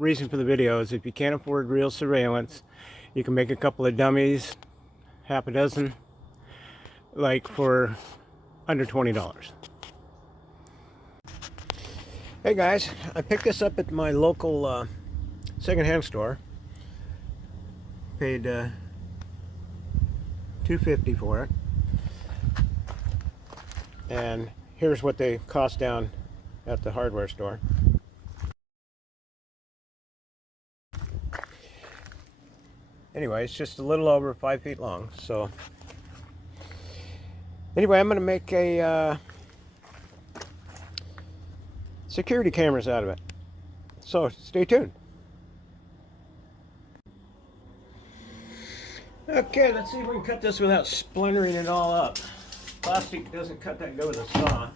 reason for the video is if you can't afford real surveillance, you can make a couple of dummies, half a dozen, like for under $20. Hey guys, I picked this up at my local secondhand store. Paid $2.50 for it, and here's what they cost down at the hardware store. Anyway, it's just a little over 5 feet long. So anyway, I'm going to make a security cameras out of it. So stay tuned. Okay, let's see if we can cut this without splintering it all up. Plastic doesn't cut that good with a saw.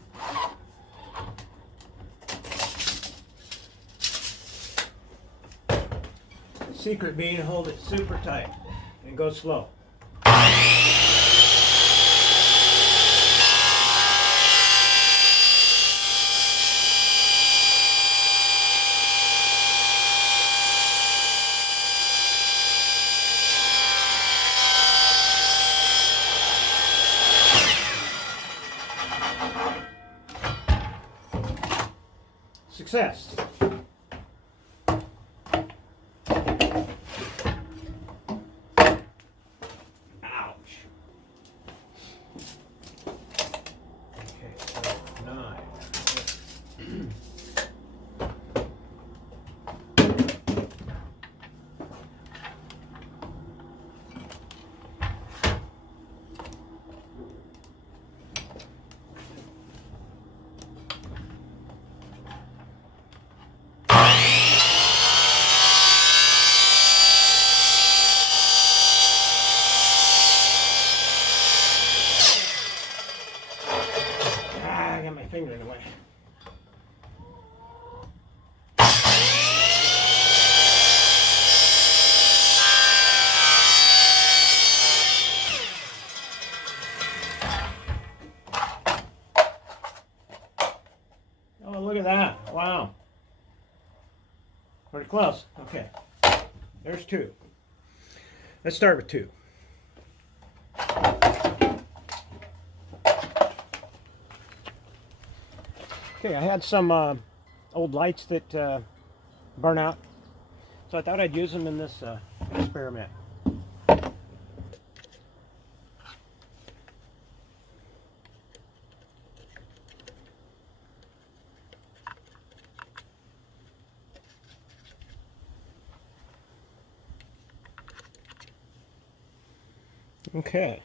Secret being, hold it super tight and go slow. Success. I got my finger in the way. Oh, look at that. Wow. Pretty close. Okay. There's two. Let's start with two. Okay, I had some old lights that burn out, so I thought I'd use them in this experiment. Okay.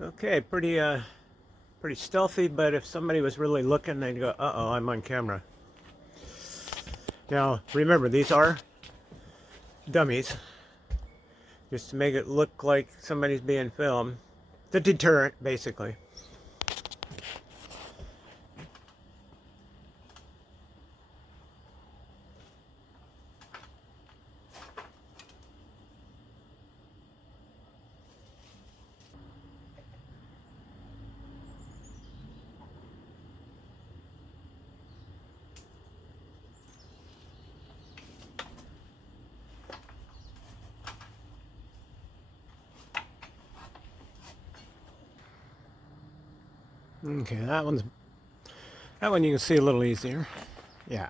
Okay, pretty stealthy, but if somebody was really looking, they'd go, uh-oh, I'm on camera. Now, remember, these are dummies, just to make it look like somebody's being filmed. The deterrent, basically. Okay, that one you can see a little easier. Yeah.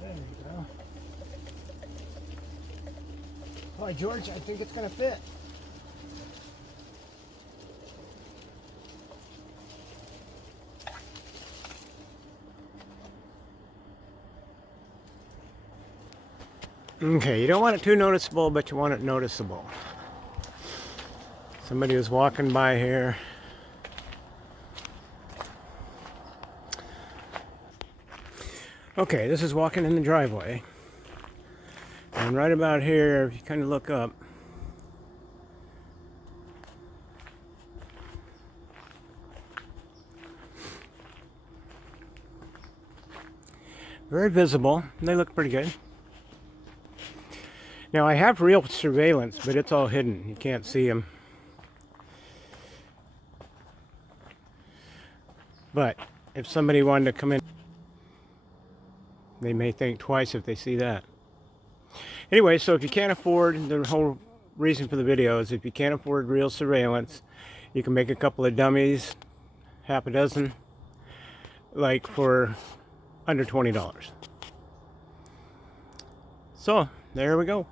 There you go. Boy, George, I think it's going to fit. Okay, you don't want it too noticeable, but you want it noticeable. Somebody was walking by here. Okay, this is walking in the driveway. And right about here, if you kind of look up, very visible. They look pretty good. Now I have real surveillance, but it's all hidden. You can't see them. But if somebody wanted to come in, they may think twice if they see that. Anyway, so if you can't afford, the whole reason for the video is if you can't afford real surveillance, you can make a couple of dummies, half a dozen, like for under $20. So there we go.